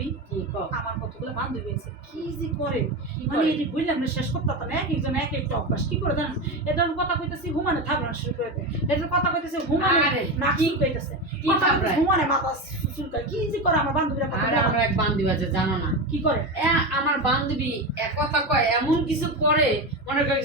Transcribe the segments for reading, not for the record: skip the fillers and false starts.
ভাবি কি কও আমার কতগুলো বান্ধবী আছে কি যে করে মানে এটি বললাম না শেষ করতে পারতাম এক একজন এক একটা অভ্যাস কি করে জানেন এটা কথা কইতেছি ঘুমানে থাকলাম শুরু করে দেয় এটা কথা কইতেছে ঘুমানে আরে, নাক কি- কইতেছে কি কথা কইতেছে থাপড়ায়? ঘুমানে মাথা চুলকায় কি যে করে আমার বান্ধবীরা কত আর বড়। আমার এক বান্ধবী আছে জানো না কি করে আমার বান্ধবী এক কথা কয় এমন কিছু করে মনে করি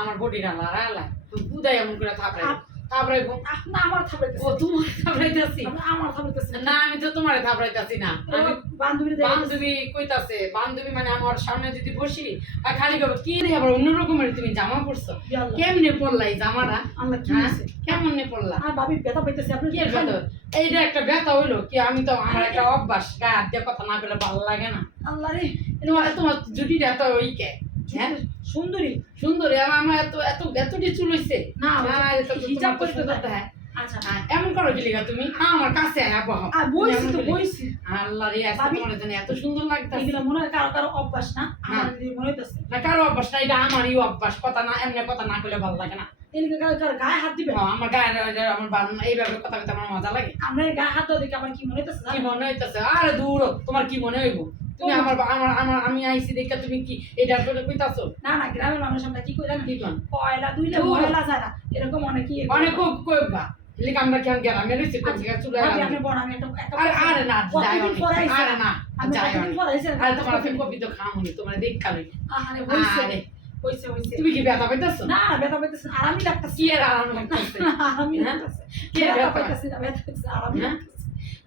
আমার বডির আলাদা আলাদা তো বুদাই এমন করে থাপড়াই থাপড়াই না আমার থাপড়াইতেছে ও তোমার থাপড়াইতাছি আমার থাপড়াইতেছে না আমি তো তোমার থাপড়াইতাছি না আমি বান্ধবী বান্ধবী কইতাছে বান্ধবী মানে আমার সামনে যদি বসি আর খালি কবে কি রে আবার অন্য রকমের তুমি জামা পরছো কেমনে পরলা এই জামাটা আল্লাহ কি হ্যাঁ? আছে কেমনে পরলা আর ভাবি ব্যথা পাইতেছে আপনি কি এর ব্যথা? এইটা একটা ব্যথা হইলো কি আমি তো আমার একটা অভ্যাস গায়ে হাত দিয়ে কথা না বলে ভালো লাগে না আল্লাহ রে তোমার তোমার জুটিটা এত ওই কে হ্যাঁ সুন্দরী সুন্দরী আমার এত এত এতটি চুল হইছে না, এটা তো হিজাব তোমার তো পরে তো সুন্দর দেয়। দেখায়। আচ্ছা এমন করো কি লিগা তুমি আমার কাছে আয়া বহ আর বইছি তো বইছি আল্লাহ রে আজকে ভাবি, তোমার জন্য এত সুন্দর লাগতাছে এগুলো মনে হয় কারো কারো অভ্যাস না আমার যদি মনে হইতেছে না কারো অভ্যাস না এটা আমারই অভ্যাস কথা না এমনি কথা না করলে ভালো লাগে না এদিকে কারো কারো গায়ে হাত দিবে আমার গায়ে আমার এইভাবে কথা বলতে আমার মজা লাগে আমরা এই গায়ে হাত দেওয়া দেখে আমার কি মনে হইতেছে কি মনে হইতেছে আরে দূর তোমার কি মনে হইব তুমি আমার আমার আমার আমি আইছি দেখে তুমি কি এটা করে কইতাছো না না গ্রামের মানুষ আমরা কি করি জানেন কি কোন কয়লা দুইটা ধুর। ময়লা যায় না এরকম অনেকই অনেক কইবা লিখ আমরা কেন গেলাম মেরেছি কোন জায়গা চুলে ভাবি, আপনি বড় আমি একটা আরে আরে না যাই কতদিন পরে আইছেন? আরে না আমি যাই কতদিন পরে আইছেন? আরে তোমার আমি কপি তো খামুনি তোমার দেখ খালি আরে হইছে আরে হইছে হইছে তুমি কি ব্যথা পাইতাছো না না ব্যথা পাইতেছে আরামই লাগতেছে কি এর আরাম লাগতেছে আরামই হ্যাঁ? লাগতেছে কি ব্যথা ব্যথা? পাইতেছে না ব্যথা পাইতেছে আরামই হ্যাঁ? লাগতেছে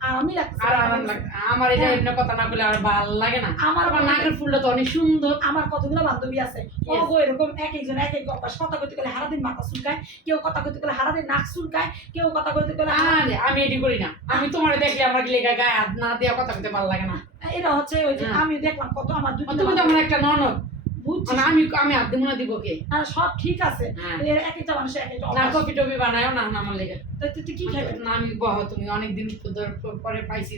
আরামই লাগতেছে আর আরাম লাগে আমার এটা এমনি কথা না বলে আর ভালো লাগে না আমার আমার নাকের ফুলটা তো অনেক সুন্দর আমার কতগুলো বান্ধবী আছে Yes. ওগো এরকম এক একজন এক এক অভ্যাস কথা কইতে গেলে সারাদিন মাথা চুলকায় কেউ কথা কইতে গেলে সারাদিন নাক চুলকায় কেউ কথা কইতে গেলে আরে আমি এটি করি না আমি তোমার দেখলে আমার লেগা গায়ে হাত না দেওয়া কথা বলতে ভালো লাগে না এটা হচ্ছে ওই যে হ্যাঁ। আমি দেখলাম কত আমার দুটো তুমি তো আমার একটা ননদ বুঝছি মানে আমি হাত দিব না দিব কে না সব ঠিক আছে হ্যাঁ। এর এক একটা মানুষের এক একটা না অভ্যাস কপি টপি বানায়ও না আমার লেগে তো তুই কি খাইবেন না আমি বহ তুমি অনেকদিন পরে পাইছি